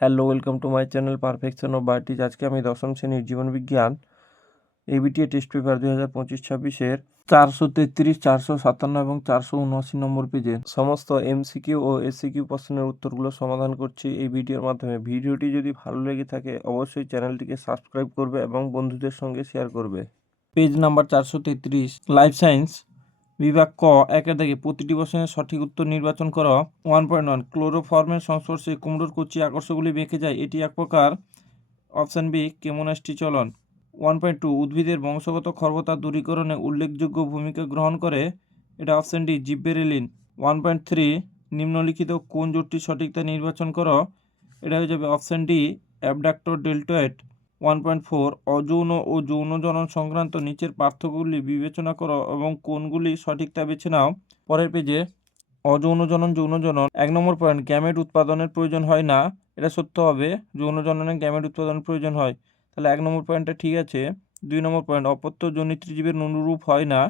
Hello, welcome to my channel perfection of বার্টিজ। আজকে আমি দশম শ্রেণির জীবনবিজ্ঞান এবিটিএ টেস্ট পেপার দুই হাজার পঁচিশ ছাব্বিশের চারশো তেত্রিশ, চারশো সাতান্ন এবং চারশো উনআশি নম্বর পেজে সমস্ত এমসিকিউ ও এসিকিউ প্রশ্নের উত্তরগুলো সমাধান করছি এই ভিডিওর মাধ্যমে। ভিডিওটি যদি ভালো লেগে থাকে, অবশ্যই চ্যানেলটিকে সাবস্ক্রাইব করবে এবং বন্ধুদের সঙ্গে শেয়ার করবে। পেজ নাম্বার চারশো তেত্রিশ লাইফ সায়েন্স বিভাগ ক, একের দাগে প্রতিটি প্রশ্নের সঠিক উত্তর নির্বাচন করো। ওয়ান পয়েন্ট ওয়ান, ক্লোরোফর্মের সংস্পর্শে কুমড়োর কুচি আকর্ষগুলি বেঁকে যায়। এটি এক প্রকার। অপশান বি কেমোনাস্টি চলন। ওয়ান পয়েন্ট টু, উদ্ভিদের বংশগত খর্বতা দূরীকরণে উল্লেখযোগ্য ভূমিকা গ্রহণ করে। এটা option D, gibberellin. One point three, নিম্নলিখিত কোন জোটটির সঠিকতা নির্বাচন করো? এটা হয়ে যাবে option D, abductor deltoid one point four, অযৌন ও যৌন জনন সংক্রান্ত নিচের পার্থক্যগুলি বিবেচনা করো এবং কোনগুলি সঠিকতা বেছে নাও। পরের পেজে, অযৌন জনন, যৌন জনন। এক নম্বর পয়েন্ট, গ্যামেট উৎপাদনের প্রয়োজন হয় না। এটা সত্য হবে, যৌন জননে গ্যামেট উৎপাদনের প্রয়োজন হয়। তাহলে এক নম্বর পয়েন্টটা ঠিক আছে। দুই নম্বর পয়েন্ট, অপত্য জনিত্রীজীবের অনুরূপ হয় না।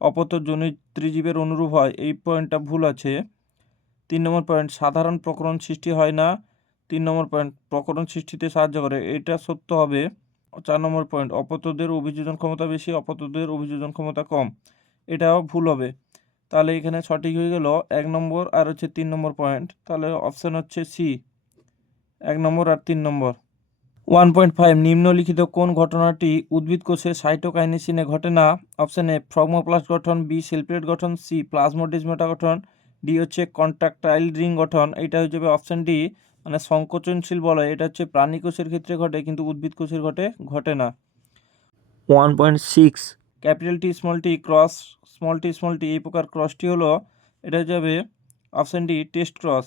অপত্য জনিত্রীজীবের অনুরূপ হয়, এই পয়েন্টটা ভুল আছে। তিন নম্বর পয়েন্ট, সাধারণ প্রকরণ সৃষ্টি হয় না। তিন নম্বর পয়েন্ট প্রকরণ সৃষ্টিতে সাহায্য করে। এটা সত্য হবে। চার নম্বর পয়েন্ট অপত্যদের অভিযোজন ক্ষমতা বেশি অপত্যদের অভিযোজন ক্ষমতা কম। এটাও ভুল হবে। তাহলে এখানে সঠিক হয়ে গেল এক নম্বর আর হচ্ছে তিন নম্বর পয়েন্ট তাহলে অপশান হচ্ছে সি এক নম্বর আর তিন নম্বর। ওয়ান পয়েন্ট ফাইভ নিম্নলিখিত কোন ঘটনাটি উদ্ভিদ কোষে সাইটোকাইনেসিনে ঘটে না? অপশান এ ফ্রগমোপ্লাস্ট গঠন বি সেলপ্লেট গঠন সি প্লাজমোডিজমেটা গঠন ডি হচ্ছে কন্ট্রাক্টাইল রিং গঠন। এটা হয়ে যাবে অপশান ডি মানে সংকোচনশীল বলয় এটা হচ্ছে প্রাণী কোষের ক্ষেত্রে ঘটে কিন্তু উদ্ভিদ কোষের ঘটে ঘটে না। One point six capital T small T cross small T small T এই প্রকার ক্রসটি হলো এটা যাবে option D test cross.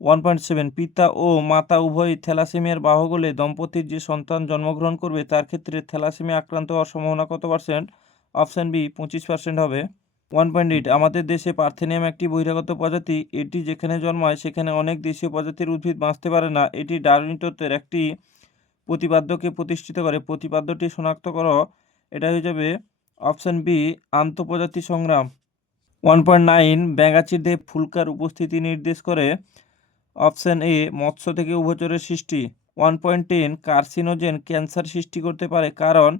One point seven পিতা ও মাতা উভয় থ্যালাসেমিয়ার বাহক হলে দম্পতির যে সন্তান জন্মগ্রহণ করবে তার ক্ষেত্রে থ্যালাসেমিয়া আক্রান্ত হওয়ার সম্ভাবনা কত পার্সেন্ট অপশান বি পঁচিশ পার্সেন্ট হবে। ওয়ান পয়েন্ট এইট আমাদের দেশে পার্থেনিয়াম একটি বহিরাগত প্রজাতি। এটি যেখানে জন্মায়, সেখানে অনেক দেশীয় প্রজাতির উদ্ভিদ বাঁচতে পারে না। এটি ডারউইন তত্ত্বের একটি প্রতিপাদ্যকে প্রতিষ্ঠিত করে। প্রতিপাদ্যটি শনাক্ত করো। এটা হয়ে যাবে অপশান বি, আন্তঃপ্রজাতি সংগ্রাম। ওয়ান পয়েন্ট নাইন ব্যাঙাচির দেহে ফুলকার উপস্থিতি নির্দেশ করে। অপশান এ, মৎস্য থেকে উভচরের সৃষ্টি। One point ten carcinogen cancer সৃষ্টি করতে পারে। কারণ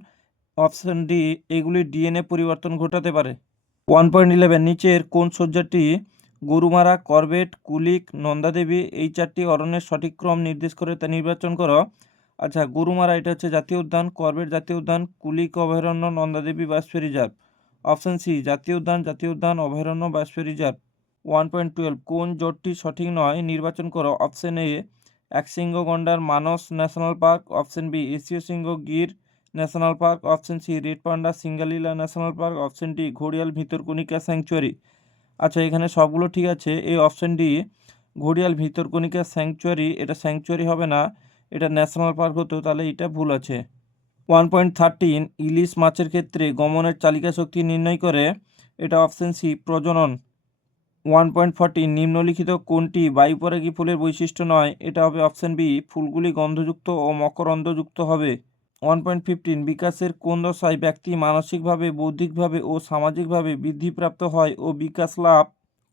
অপশান ডি, এগুলি ডিএনএ পরিবর্তন ঘটাতে পারে। ওয়ান পয়েন্ট ইলেভেন, নিচের কোন শয্যাটি গরুমারা, করবেট, কুলিক, নন্দাদেবী, এই চারটি অরণ্যের সঠিক ক্রম নির্দেশ করে তা নির্বাচন করো। আচ্ছা গরুমারা এটা হচ্ছে জাতীয় উদ্যান, করবেট জাতীয় উদ্যান, কুলিক অভয়ারণ্য, Nanda Devi biosphere reserve option C, জাতীয় উদ্যান জাতীয় উদ্যান, অভয়ারণ্য biosphere reserve one point twelve, কোন জোটটি সঠিক নয়, নির্বাচন করো। অপশান এ একশৃঙ্গ গন্ডার Manas national park. Option B, এশীয় সিংহ Gir national park, option C, red panda, Singalila national park, option D, ঘড়িয়াল ভিতরকণিকা স্যাংচুয়ারি। আচ্ছা এখানে সবগুলো ঠিক আছে। এই অপশান ডি, ঘড়িয়াল ভিতরকণিকা স্যাংচুয়ারি, এটা স্যাংচুয়ারি হবে না, এটা ন্যাশনাল পার্ক হতো তাহলে এটা ভুল আছে। ওয়ান পয়েন্ট থার্টিন, ইলিশ মাছের ক্ষেত্রে গমনের চালিকা শক্তি নির্ণয় করে, এটা অপশান সি, প্রজনন। ওয়ান পয়েন্ট ফর্টিন, নিম্নলিখিত কোনটি বায়ুপরাগী ফুলের বৈশিষ্ট্য নয়, এটা হবে অপশান বি, ফুলগুলি গন্ধযুক্ত ও মকরন্দযুক্ত হবে। ওয়ান পয়েন্ট ফিফটিন বিকাশের কোন দশায় ব্যক্তি মানসিকভাবে, বৌদ্ধিকভাবে ও সামাজিকভাবে বৃদ্ধিপ্রাপ্ত হয় ও বিকাশ লাভ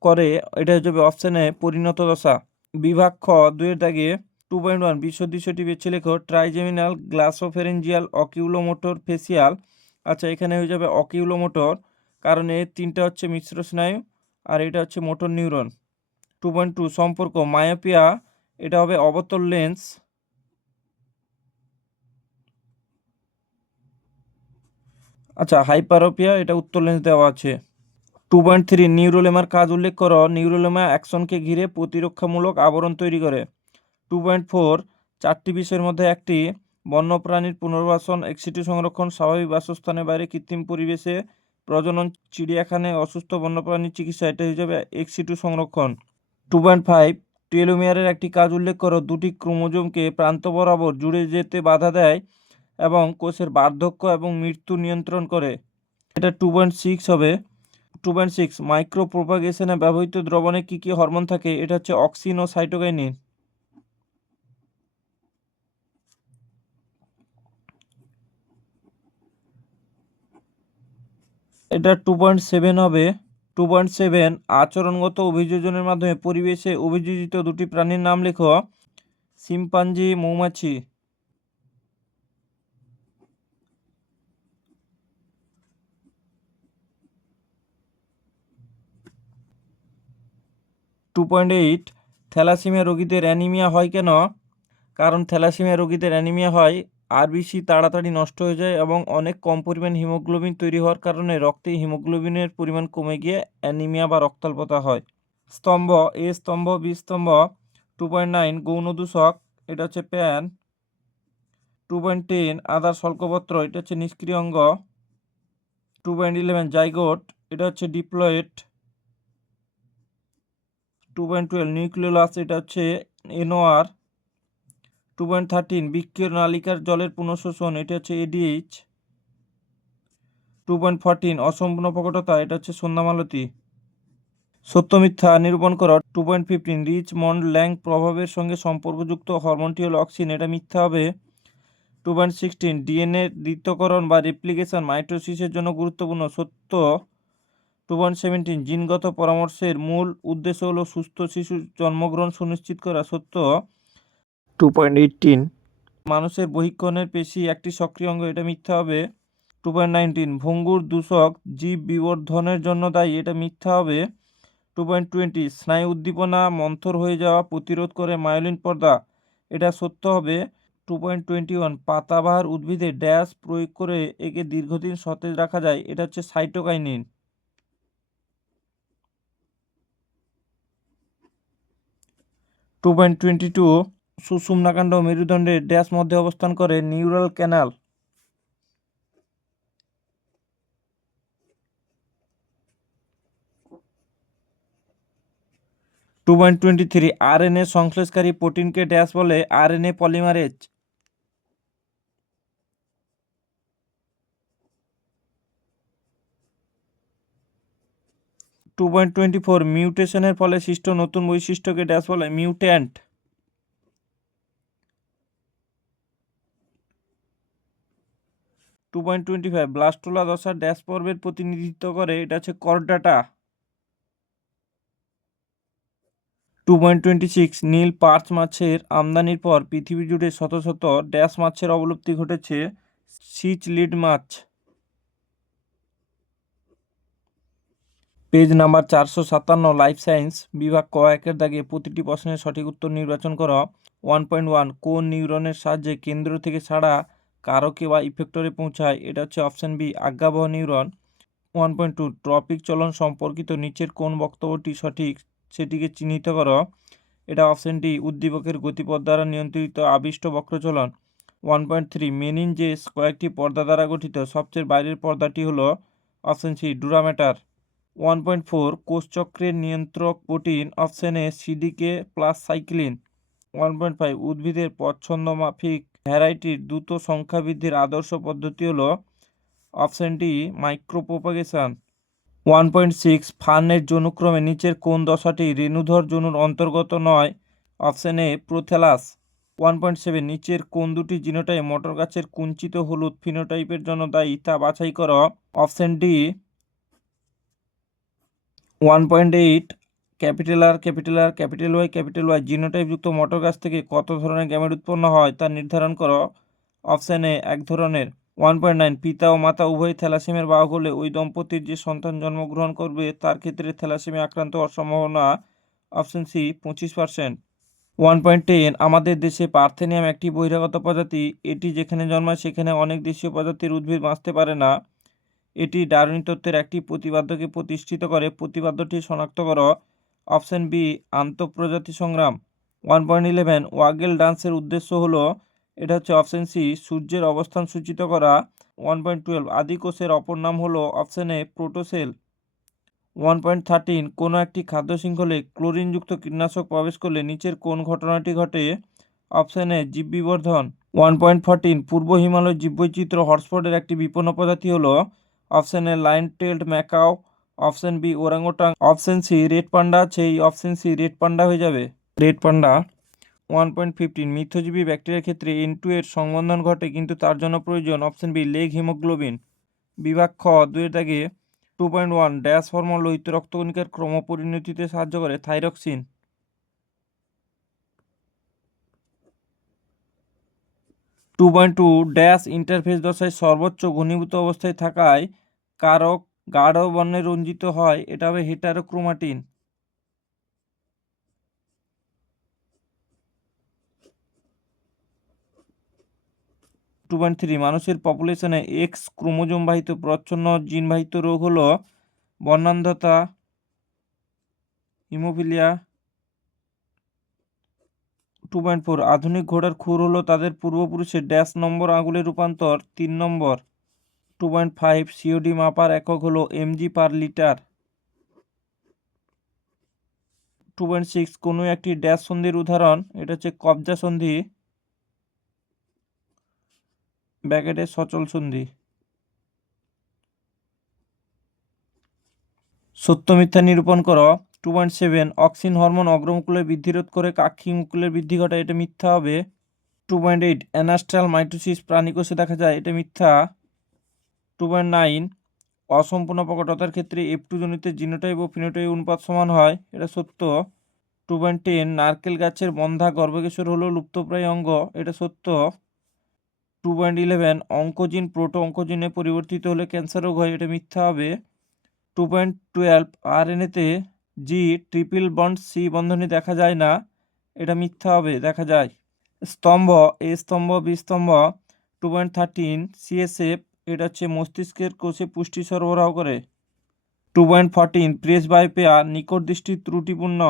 করে? এটা হচ্ছে অপশানে পরিণত দশা। বিভাগ খ দুয়ের দাগে টু পয়েন্ট ওয়ান বিশ্ব দৃশ্যটি বেছে লেখো। ট্রাইজেমিনাল গ্লাসোফেরেঞ্জিয়াল অকিউলোমোটর ফেসিয়াল আচ্ছা এখানে হয়ে যাবে অকিউলোমোটর কারণ এর তিনটা হচ্ছে মিশ্র স্নায়ু আর এটা হচ্ছে motor neuron two point two সম্পর্ক মায়োপিয়া এটা হবে অবতল লেন্স আচ্ছা হাইপারোপিয়া এটা উত্তর লেন্স দেওয়া আছে। টু পয়েন্ট থ্রি, নিউরোলেমার কাজ উল্লেখ করো। নিউরোলেমা অ্যাকশনকে ঘিরে প্রতিরক্ষামূলক আবরণ তৈরি করে। টু পয়েন্ট ফোর, চারটি বিষয়ের মধ্যে একটি, বন্যপ্রাণীর পুনর্বাসন এক্সিটু সংরক্ষণ, স্বাভাবিক বাসস্থানের বাইরে কৃত্রিম পরিবেশে প্রজনন, চিড়িয়াখানায় অসুস্থ বন্যপ্রাণীর চিকিৎসা, এটা হিসাবে এক্সিটু সংরক্ষণ। টু পয়েন্ট ফাইভ, টেলোমিয়ারের একটি কাজ উল্লেখ করো। দুটি ক্রোমোজোমকে প্রান্ত বরাবর জুড়ে যেতে বাধা দেয়। এবং কোষের বার্ধক্য এবং মৃত্যু নিয়ন্ত্রণ করে। এটা টু পয়েন্ট সিক্স হবে। টু পয়েন্ট সিক্স মাইক্রো প্রোপাগেশনে ব্যবহৃত দ্রবণে কী কী হরমোন থাকে? এটা হচ্ছে অক্সিন ও সাইটোকাইনিন এটা টু পয়েন্ট সেভেন হবে। টু পয়েন্ট সেভেন আচরণগত অভিযোজনের মাধ্যমে পরিবেশে অভিযোজিত দুটি প্রাণীর নাম লেখো। শিম্পাঞ্জি, মৌমাছি। টু পয়েন্ট এইট থ্যালাসিমিয়া রোগীদের অ্যানিমিয়া হয় কেন? কারণ থ্যালাসিমিয়া রোগীদের অ্যানিমিয়া হয় আরবিসি তাড়াতাড়ি নষ্ট হয়ে যায় এবং অনেক কম পরিমাণ হিমোগ্লোবিন তৈরি হওয়ার কারণে রক্তে হিমোগ্লোবিনের পরিমাণ কমে গিয়ে অ্যানিমিয়া বা রক্তাল্পতা হয়। স্তম্ভ এ স্তম্ভ বি স্তম্ভ টু পয়েন্ট নাইন গৌণ দূষক, এটা হচ্ছে প্যান টু পয়েন্ট টেন আদার শল্কপত্র এটা হচ্ছে নিষ্ক্রিয় অঙ্গ টু পয়েন্ট ইলেভেন জাইগোট এটা হচ্ছে diploid two point twelve nucleolus এটা হচ্ছে এনোয়ার টু পয়েন্ট থার্টিন বৃক্ষীয় নালিকার জলের পুনঃশোষণ, এটা হচ্ছে এডিএইচ টু পয়েন্ট ফোরটিন অসম্পূর্ণ প্রকটতা এটা হচ্ছে সন্ধ্যামালতি। সত্য মিথ্যা নিরূপণ করো two point fifteen Richmond Lang প্রভাবের সঙ্গে সম্পর্কযুক্ত হরমোনটি হলো অক্সিন এটা মিথ্যা হবে। টু পয়েন্ট সিক্সটিন ডিএনএ দ্বিতীয়করণ বা রেপ্লিকেশন মাইটোসিসের জন্য গুরুত্বপূর্ণ, সত্য টু পয়েন্ট সেভেন্টিন জিনগত পরামর্শের মূল উদ্দেশ্য হলো সুস্থ শিশুর জন্মগ্রহণ সুনিশ্চিত করা। সত্য? Two point eighteen. মানুষের বহিক্ষণের পেশি একটি সক্রিয় অঙ্গ এটা মিথ্যা হবে। টু পয়েন্ট নাইনটিন ভঙ্গুর দূষক জীব বিবর্ধনের জন্য দায়ী এটা মিথ্যা হবে। টু পয়েন্ট টোয়েন্টি স্নায়ু উদ্দীপনা মন্থর হয়ে যাওয়া প্রতিরোধ করে মায়োলিন পর্দা এটা সত্য হবে। টু পয়েন্ট টোয়েন্টি ওয়ান পাতাবাহার উদ্ভিদে ড্যাশ প্রয়োগ করে একে দীর্ঘদিন সতেজ রাখা যায় এটা হচ্ছে cytokinin. Two point twenty two সুষুম্নাকাণ্ড মেরুদণ্ডের ড্যাশ মধ্যে অবস্থান করে neural canal. Two point twenty three R N A সংশ্লেষকারী প্রোটিনকে ড্যাশ বলে RNA polymerase. Two point twenty four মিউটেশনের ফলে সৃষ্ট নতুন বৈশিষ্ট্যকে ড্যাশ বলে mutant two point twenty five blastula দশা ড্যাশ পর্বের প্রতিনিধিত্ব করে, এটা হচ্ছে Chordata two point twenty six Nile perch মাছের আমদানির পর পৃথিবী জুড়ে শত শত ড্যাশ মাছের অবলুপ্তি ঘটেছে, সিচ লিড মাছ। পেজ নাম্বার চারশো সাতান্ন, লাইফ সায়েন্স, বিভাগ ক একের দাগে প্রতিটি প্রশ্নের সঠিক উত্তর নির্বাচন করো। ওয়ান পয়েন্ট ওয়ান, কোন নিউরনের সাহায্যে কেন্দ্র থেকে ছাড়া কারকে বা ইফেক্টরে পৌঁছায়? এটা হচ্ছে option B, আজ্ঞাবহ neuron. One point two, tropic চলন সম্পর্কিত নিচের কোন বক্তব্যটি সঠিক সেটিকে চিহ্নিত করো। এটা অপশান ডি, উদ্দীপকের গতিপথ দ্বারা নিয়ন্ত্রিত আবিষ্ট বক্রচলন ওয়ান পয়েন্ট থ্রি মেনিনজেস কয়েকটি পর্দা দ্বারা গঠিত। সবচেয়ে বাইরের পর্দাটি হলো option C, dura mater. One point four কোষচক্রের নিয়ন্ত্রক protein option CDK plus cyclin. One point five উদ্ভিদের পছন্দ মাফিক ভ্যারাইটির দ্রুত সংখ্যা বৃদ্ধির আদর্শ পদ্ধতি হলো option D micropropagation. One point six ফার্নের যৌনুক্রমে নিচের কোন দশাটি রেণুধর যৌনুর অন্তর্গত নয়? Option A prothallus. One point seven নিচের কোন দুটি জিনোটাই মটর গাছের কুঞ্চিত হলুদ ফিনোটাইপের জন্য দায়ী তা বাছাই করো। Option D one point eight capital R capital R capital Y capital Y জিনোটাইপযুক্ত মটর গাছ থেকে কত ধরনের গ্যামেট উৎপন্ন হয় তা নির্ধারণ করো। অপশান এ এক ধরনের। ওয়ান পয়েন্ট নাইন পিতা ও মাতা উভয় থ্যালাসেমিয়ার বাহক হলে ওই দম্পতির যে সন্তান জন্মগ্রহণ করবে তার ক্ষেত্রে থ্যালাসেমিয়া আক্রান্ত হওয়ার সম্ভাবনা। অপশান সি পঁচিশ পার্সেন্ট ওয়ান পয়েন্ট টেন আমাদের দেশে পার্থেনিয়াম একটি বহিরাগত প্রজাতি। এটি যেখানে জন্মায় সেখানে অনেক দেশীয় প্রজাতির উদ্ভিদ বাঁচতে পারে না। এটি ডারউইন তত্ত্বের একটি প্রতিবাদ্যকে প্রতিষ্ঠিত করে। প্রতিবাদ্যটি শনাক্ত করো। অপশন বি, আন্তঃপ্রজাতি সংগ্রাম। ওয়ান পয়েন্ট ইলেভেন, ওয়াগেল ডান্সের উদ্দেশ্য হলো, এটা হচ্ছে অপশান সি, সূর্যের অবস্থান সূচিত করা। ওয়ান পয়েন্ট টুয়েলভ আদি কোষের অপর নাম হলো option A, protocell. One point thirteen, কোনো একটি খাদ্য শৃঙ্খলে ক্লোরিনযুক্ত কীটনাশক প্রবেশ করলে নিচের কোন ঘটনাটি ঘটে? অপশান এ, জীববিবর্ধন। ওয়ান পয়েন্ট ফোরটিন, পূর্ব হিমালয় জীববৈচিত্র্য হটস্পটের একটি বিপন্ন প্রজাতি হলো option A lion tailed macaque option B orangutan option C red panda এই অপশান সি রেড পান্ডা হয়ে যাবে। Red panda. One point fifteen মিথ্যজীবী ব্যাকটেরিয়ার ক্ষেত্রে এন টু এর সংবন্ধন ঘটে কিন্তু তার জন্য প্রয়োজন অপশন বি লেগ হিমোগ্লোবিন। বিভাগ খ দুয়ের দাগে two point one dash hormone লোহিত রক্তকণিকার ক্রমপরিণতিতে সাহায্য করে thyroxine. Two point two dash interface দশায় সর্বোচ্চ ঘনীভূত অবস্থায় থাকায় কারক গাঢ় বর্ণে রঞ্জিত হয়, এটা হবে হেটারোক্রোমাটিন টু পয়েন্ট থ্রি মানুষের পপুলেশনে এক্স ক্রোমোজোম বাহিত প্রচ্ছন্ন জিনবাহিত রোগ হল বর্ণান্ধতা হিমোফিলিয়া টু পয়েন্ট ফোর আধুনিক ঘোড়ার খুর হলো তাদের পূর্বপুরুষের ড্যাশ নম্বর আঙুলের রূপান্তর, তিন number two point five COD মাপার একক হলো mg per litre two point six কোনো একটি ড্যাশ সন্ধির উদাহরণ, এটা হচ্ছে কবজা সন্ধি ব্যাকেটে সচল সন্ধি। সত্য মিথ্যা নিরূপণ করো। Two point seven auxin hormone অগ্রমুকুলের বৃদ্ধি রোধ করে কাক্ষি মুকুলের বৃদ্ধি ঘটায়, এটা মিথ্যা হবে। Two point eight anastral mitosis প্রাণীকোষে দেখা যায়, এটা মিথ্যা। টু পয়েন্ট নাইন অসম্পূর্ণ প্রকটতার ক্ষেত্রে এফ টু জনিত জিনোটাইপ ও ফিনোটাইপ অনুপাত সমান হয়, এটা সত্য। টু পয়েন্ট টেন নারকেল গাছের বন্ধা গর্ভকেশর হলো লুপ্তপ্রায় অঙ্গ, এটা সত্য। Two point eleven oncogene proto অঙ্কোজিনে পরিবর্তিত হলে ক্যান্সার রোগ হয়, এটা মিথ্যা হবে। টু পয়েন্ট টুয়েলভ আরএনএতে জি ট্রিপল বন্ড সি বন্ধনী দেখা যায় না, এটা মিথ্যা হবে, দেখা যায়। স্তম্ভ এ স্তম্ভ বি স্তম্ভ টু পয়েন্ট থার্টিন সিএসএফ এটা হচ্ছে মস্তিষ্কের কোষে পুষ্টি সরবরাহ করে। Two point fourteen presbyopia নিকট দৃষ্টি ত্রুটিপূর্ণ।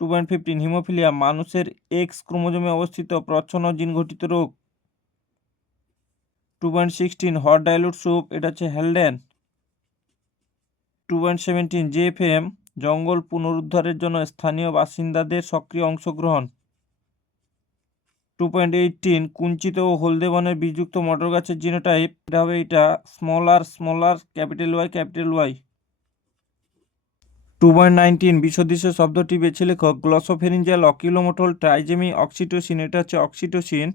টু পয়েন্ট ফিফটিন হিমোফিলিয়া মানুষের এক্স ক্রোমোজোমে অবস্থিত, প্রচ্ছন্ন জিন ঘটিত রোগ। Two point sixteen hot dilute soup এটা হচ্ছে Haldane two point seventeen JFM জঙ্গল পুনরুদ্ধারের জন্য স্থানীয় বাসিন্দাদের সক্রিয় অংশগ্রহণ। টু পয়েন্ট এইটিন কুঞ্চিত ও হলদে বনের মটর গাছের জিনোটাইপ, এটা হবে এটা small R small R capital Y capital Y. Two point nineteen বিশদৃশ্য শব্দটি বেছে লেখক গ্লসোফেরিঞ্জাল অকিলোমোটল ট্রাইজেমি অক্সিটোসিন, এটা হচ্ছে অক্সিটোসিন।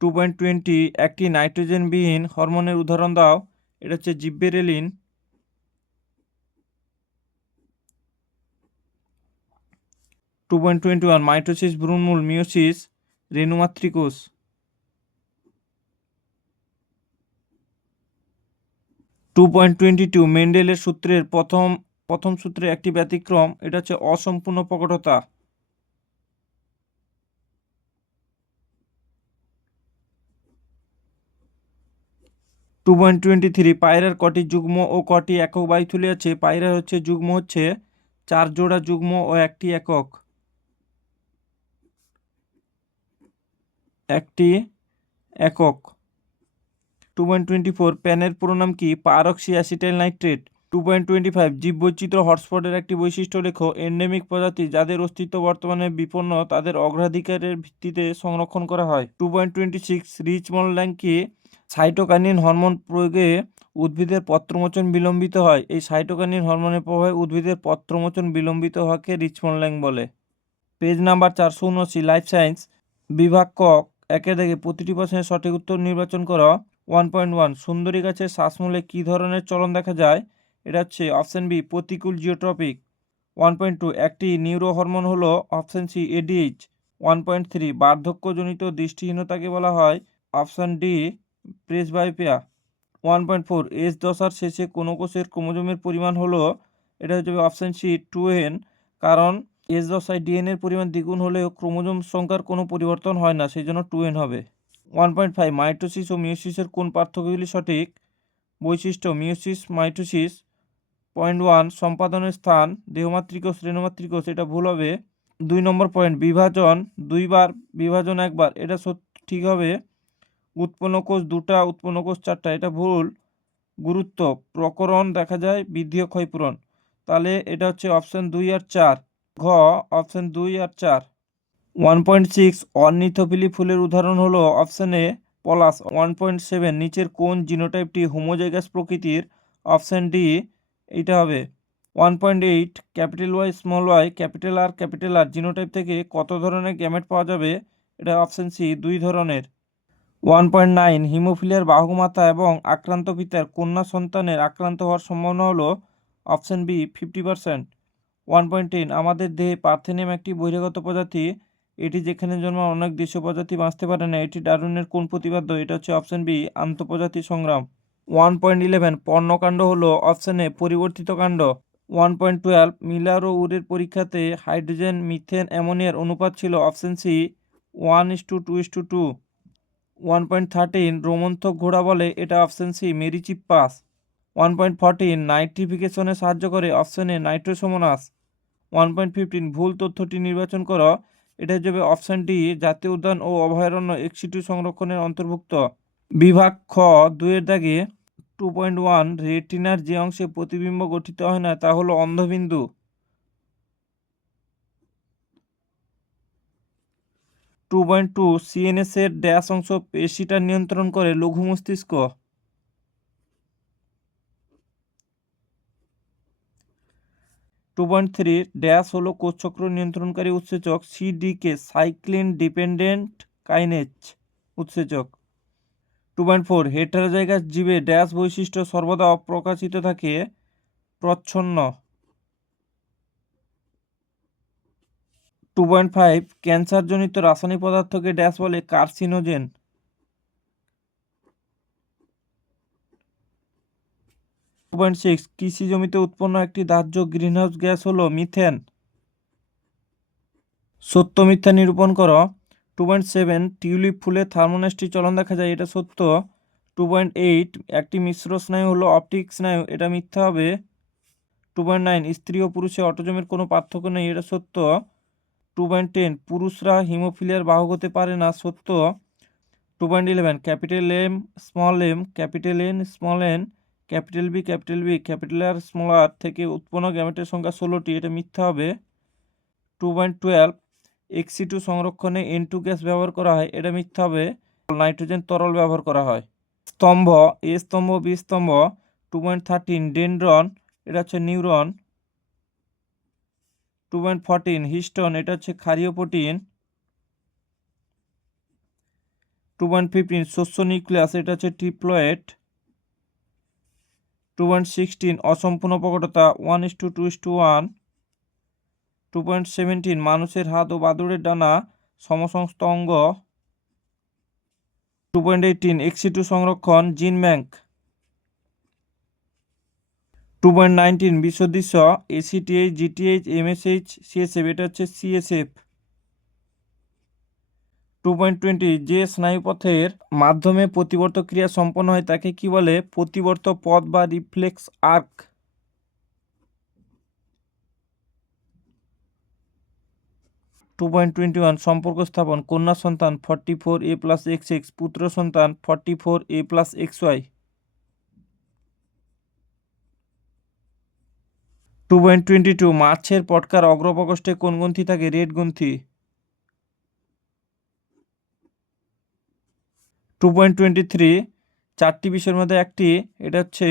টু পয়েন্ট টোয়েন্টি, একটি নাইট্রোজেনবিহীন হরমোনের উদাহরণ দাও, এটা হচ্ছে gibberellin. Two point twenty one, mitosis, ভ্রূণমূল meiosis রেণুমাতৃকোষ। টু পয়েন্ট টোয়েন্টি টু মেন্ডেলের সূত্রের প্রথম প্রথম সূত্রে একটি ব্যতিক্রম, এটা হচ্ছে অসম্পূর্ণ প্রকটতা। টু পয়েন্ট টোয়েন্টি থ্রি পায়রার কটি যুগ্ম ও কটি একক বায়ুথলি আছে? পায়রার হচ্ছে, যুগ্ম হচ্ছে চার জোড়া যুগ্ম ও একটি একক। একটি একক। টু পয়েন্ট টোয়েন্টি ফোর প্যানের পুরো নাম কি? Peroxyacetyl nitrate. Two point twenty five জীববৈচিত্র্য হটস্পটের একটি বৈশিষ্ট্য লেখো এন্ডেমিক প্রজাতি যাদের অস্তিত্ব বর্তমানে বিপন্ন, তাদের অগ্রাধিকারের ভিত্তিতে সংরক্ষণ করা হয়। টু পয়েন্ট টোয়েন্টি সিক্স রিচ মলল্যাংকে সাইটোকাইনিন হরমোন প্রয়োগে উদ্ভিদের পত্রমোচন বিলম্বিত হয়। এই সাইটোকানিন হরমোনের প্রভাবে উদ্ভিদের পত্রমোচন বিলম্বিত হওয়াকে রিচমনল্যাং বলে। পেজ নাম্বার চারশো উনআশি লাইফ সায়েন্স বিভাগ ক একে দেখে প্রতিটি প্রশ্নের সঠিক উত্তর নির্বাচন করো। ওয়ান পয়েন্ট ওয়ান, সুন্দরী গাছের শ্বাসমূলে কী ধরনের চলন দেখা যায়? এটা হচ্ছে অপশান বি, প্রতিকূল জিওট্রপিক। ওয়ান পয়েন্ট টু, একটি নিউরো হরমোন হলো option C, ADH. One point three, বার্ধক্যজনিত দৃষ্টিহীনতাকে বলা হয়। Option D presbyopia one point four, S দশার শেষে কোনো কোষের ক্রোমোজোমের পরিমাণ হলো। এটা হচ্ছে অপশান সি, টু এন, কারণ এস দশায় ডিএনএর পরিমাণ দ্বিগুণ হলেও ক্রোমোজোম সংখ্যার কোনো পরিবর্তন হয় না, সেই জন্য টু এন হবে। ওয়ান পয়েন্ট ফাইভ মাইটোসিস ও মিওসিসের কোন পার্থক্যগুলি সঠিক? বৈশিষ্ট্য মিওসিস মাইটোসিস পয়েন্ট ওয়ান সম্পাদনের স্থান দেহমাতৃকোষ রেণুমাতৃকোষ এটা ভুল হবে। দুই নম্বর পয়েন্ট বিভাজন, দুইবার বিভাজন একবার, এটা ঠিক হবে। উৎপন্ন কোষ দুটা, উৎপন্ন কোষ চারটা, এটা ভুল। গুরুত্ব, প্রকরণ দেখা যায়, বৃদ্ধি ক্ষয়পূরণ। তাহলে এটা হচ্ছে অপশান দুই আর চার। ঘ অপশান দুই আর চার। ওয়ান পয়েন্ট সিক্স অর্নিথোফিলি ফুলের উদাহরণ হলো অপশান এ পলাশ। ওয়ান পয়েন্ট সেভেন নিচের কোন জিনোটাইপটি হোমোজাইগাস প্রকৃতির? অপশান ডি এইটা হবে। One point eight capital Y, small Y, capital R capital R, genotype থেকে কত ধরনের গ্যামেট পাওয়া যাবে? এটা অপশান সি দুই ধরনের। ওয়ান পয়েন্ট নাইন হিমোফিলিয়ার বাহুমাতা এবং আক্রান্ত পিতার কন্যা সন্তানের আক্রান্ত হওয়ার সম্ভাবনা হলো option B fifty percent one point ten আমাদের দেহে পার্থেনিয়াম একটি বহিরাগত প্রজাতি এটি যেখানে জন্ম অনেক দেশীয় প্রজাতি বাঁচতে পারে না। এটি ডারউইনের কোন প্রতিপাদ্য এটা হচ্ছে অপশন বি আন্তঃপ্রজাতি সংগ্রাম। ওয়ান পয়েন্ট ইলেভেন পর্ণকাণ্ড হলো অপশন এ পরিবর্তিত কাণ্ড। ওয়ান পয়েন্ট টুয়েলভ মিলার ও উরের পরীক্ষাতে হাইড্রোজেন, মিথেন, অ্যামোনিয়ার অনুপাত ছিল option C one is two two is two two one point thirteen রোমন্থক ঘোড়া বলে, এটা option C Merychippus. One point fourteen নাইট্রিফিকেশনে সাহায্য করে অপশনে নাইট্রোসোমোনাস ওয়ান পয়েন্ট ফিফটিন ভুল তথ্যটি নির্বাচন করো। এটা যাবে অপশন ডি জাতীয় উদ্যান ও অভয়ারণ্য এক্সিটু সংরক্ষণের অন্তর্ভুক্ত। বিভাগ খ দুয়ের দাগে টু পয়েন্ট ওয়ান রেটিনার যে অংশে প্রতিবিম্ব গঠিত হয় না, তা হলো অন্ধবিন্দু। টু পয়েন্ট টু সিএনএস এর ড্যাশ অংশ পেশিটা নিয়ন্ত্রণ করে লঘু মস্তিষ্ক। টু পয়েন্ট থ্রি ড্যাশ হলো কোষচক্র নিয়ন্ত্রণকারী উৎসেচক সিডিকে সাইক্লিন ডিপেন্ডেন্ট কাইনেজ উৎসেচক। টু পয়েন্ট ফোর, হেটারোজাইগাস জীবে ড্যাশ বৈশিষ্ট্য সর্বদা অপ্রকাশিত থাকে, প্রচ্ছন্ন। টু পয়েন্ট ফাইভ, ক্যান্সারজনিত রাসায়নিক পদার্থকে ড্যাশ বলে কার্সিনোজেন। পয়েন্ট সিক্স কৃষি জমিতে উৎপন্ন একটি দাহ্য গ্রিনহাউস গ্যাস হলো মিথেন। সত্য মিথ্যা নিরূপণ করো। টু পয়েন্ট সেভেন টিউলিপ ফুলে থার্মোনাসটি চলন দেখা যায়, এটা সত্য। টু পয়েন্ট এইট একটি মিশ্র স্নায়ু হলো অপটিক স্নায়ু, এটা মিথ্যা হবে। টু পয়েন্ট নাইন স্ত্রী ও পুরুষে অটোজমের কোনো পার্থক্য নেই, এটা সত্য। টু পয়েন্ট টেন পুরুষরা হিমোফিলিয়ার বাহক হতে পারে না, সত্য। Two point eleven capital M small M capital N small N capital B capital B, capital R small R থেকে উৎপন্ন গ্যামেটের সংখ্যা ষোলোটি, এটা মিথ্যা হবে। Two point twelve ex situ সংরক্ষণে এন টু গ্যাস ব্যবহার করা হয়, এটা মিথ্যা হবে। নাইট্রোজেন তরল ব্যবহার করা হয়। স্তম্ভ, এ স্তম্ভ, বি স্তম্ভ টু পয়েন্ট থার্টিন ডেনড্রন এটা হচ্ছে neuron two point fourteen histone এটা হচ্ছে ক্ষারীয় প্রোটিন টু পয়েন্ট ফিফটিন শস্য নিউক্লিয়াস এটা হচ্ছে ট্রিপ্লয়েড টু পয়েন্ট সিক্সটিন অসম্পূর্ণ প্রকটতা one is to two is to one two point seventeen মানুষের হাত ও বাদুড়ের ডানা সমসংস্থ অঙ্গ two point eighteen ex situ সংরক্ষণ, gene bank two point nineteen বিশ্বদৃশ্য ACTH GTH MSH CSF এটা হচ্ছে সিএসএফ টু পয়েন্ট টোয়েন্টি যে স্নায়ুপথের মাধ্যমে প্রতিবর্ত ক্রিয়া সম্পন্ন হয়, তাকে কি বলে? প্রতিবর্ত পথ বা reflex arc. Two point twenty one, সম্পর্ক স্থাপন। কন্যা সন্তান, forty four A plus X X. পুত্র সন্তান, forty four A plus X Y. Two point twenty two, মাছের পটকার অগ্রপ্রকোষ্ঠে কোন গ্রন্থি থাকে? রেড গ্রন্থি। টু পয়েন্ট টোয়েন্টি থ্রি চারটি বিষয়ের মধ্যে একটি, এটা হচ্ছে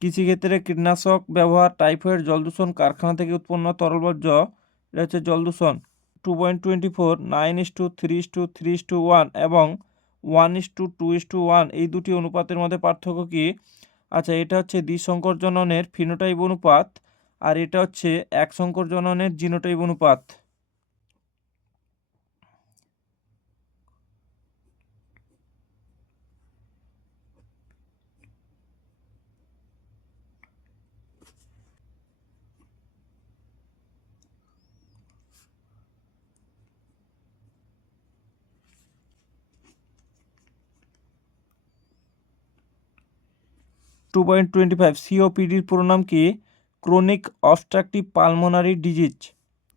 কৃষিক্ষেত্রে কীটনাশক ব্যবহার, টাইফয়েড জলদূষণ কারখানা থেকে উৎপন্ন তরল বর্জ্য এটা হচ্ছে জলদূষণ two point twenty four nine is to three is to three is to one এবং one is to two is to one এই দুটি অনুপাতের মধ্যে পার্থক্য কি? আচ্ছা এটা হচ্ছে দ্বিসংকর জননের ফিনোটাইপ অনুপাত আর এটা হচ্ছে এক সংকর জননের জিনোটাইপ অনুপাত। টু পয়েন্ট টোয়েন্টি ফাইভ সিওপিডির পুরো নাম কি? Chronic obstructive pulmonary disease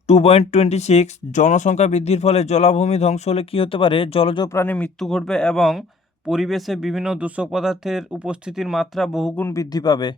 two point twenty six জনসংখ্যা বৃদ্ধির ফলে জলাভূমি ধ্বংস হলে কী হতে পারে? জলজ প্রাণী মৃত্যু ঘটবে এবং পরিবেশে বিভিন্ন দূষক পদার্থের উপস্থিতির মাত্রা বহুগুণ বৃদ্ধি পাবে।